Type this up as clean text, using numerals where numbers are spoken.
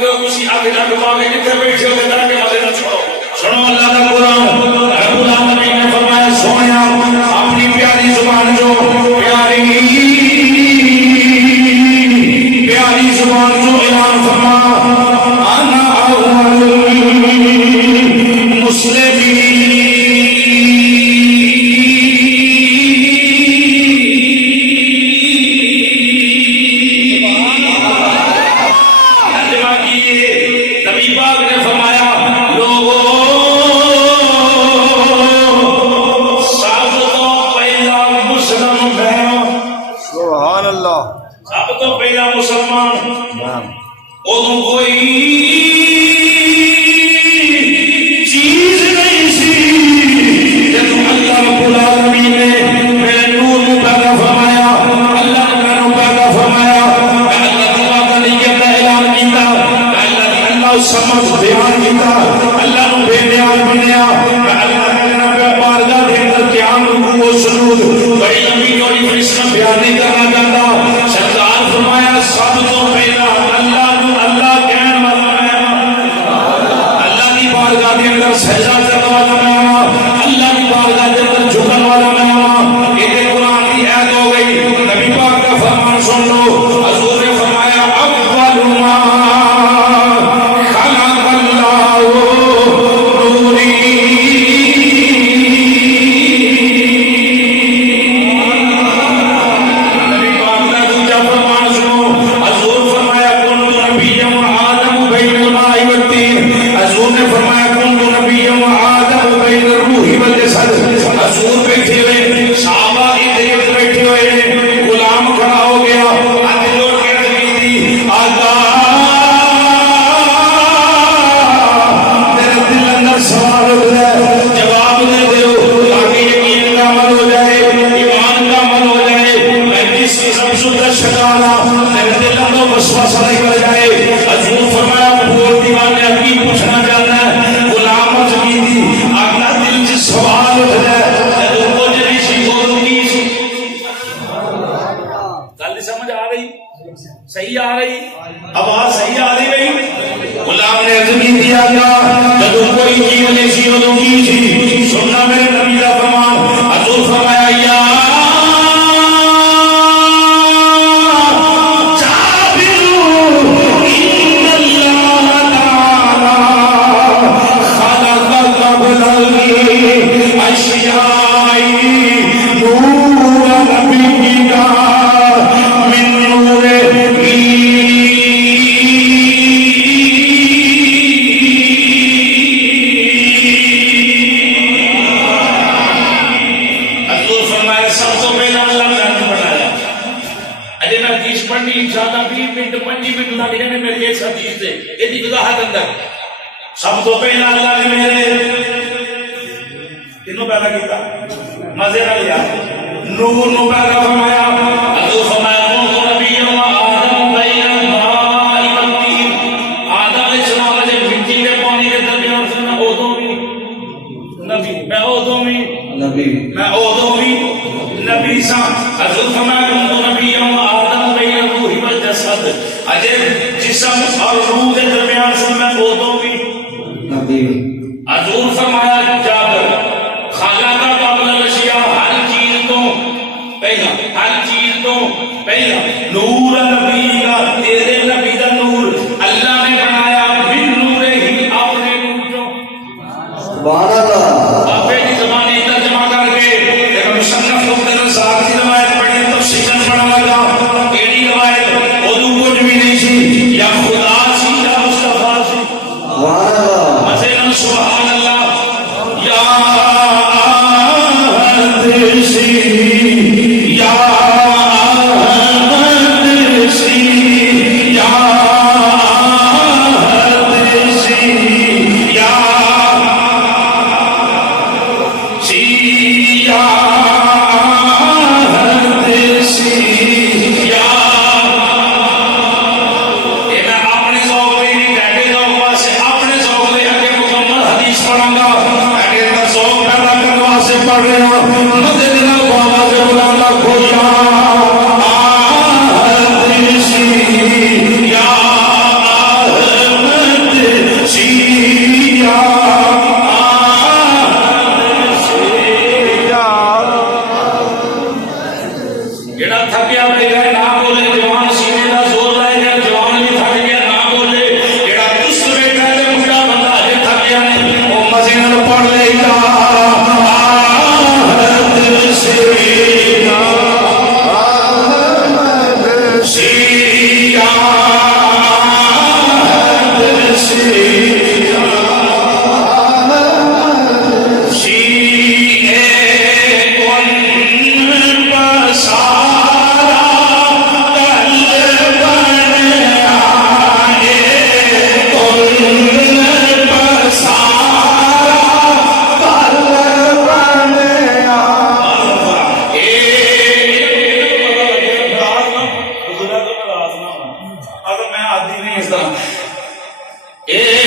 کرو تسی آگے نہ ڈبا کے جتنے بیٹھے ہو کے در کے مزے نہ چھوڑو. سنو اللہ کا قرآن. رب العالمین نے فرمایا سونیا اپنی پیاری زبان جو پیاری زبان جو اعلان فرما انا اول مسلمین. سب تو پہلا اللہ نے میرے کنوں پیدا کیتا مزے نہ لیا نور نو پیدا فرمایا حضور فرمایا کون نبی و آدم بین الماء والطین. آدم علیہ السلام نے مٹی کے پانی کے درمیان سے اودوں بھی نبی میں اودوں بھی نبی میں اودوں بھی نبی سا. حضور فرمایا کون نبی و آدم بین الروح والجسد. اجے جسم اور روح کے درمیان سے میں اودوں بھی نبی. حضور فرمایا جابر خالق قبل الاشیاء ہر چیز تو پہلا ہر چیز تو پہلا نور نبی کا تیرے نبی دا نور اللہ نے بنایا من نور ہی اپنے نور جو سبحان اللہ. بابے کی زبانی ترجمہ کر کے ایک مصنف مقتدر صاحب کی روایت پڑھی تفصیلاً پڑھا لگا. کیڑی روایت اردو کچھ بھی نہیں سی یا خدا سی یا مصطفیٰ سی. سبحان اللہ مثلا سبحان اللہ یا اے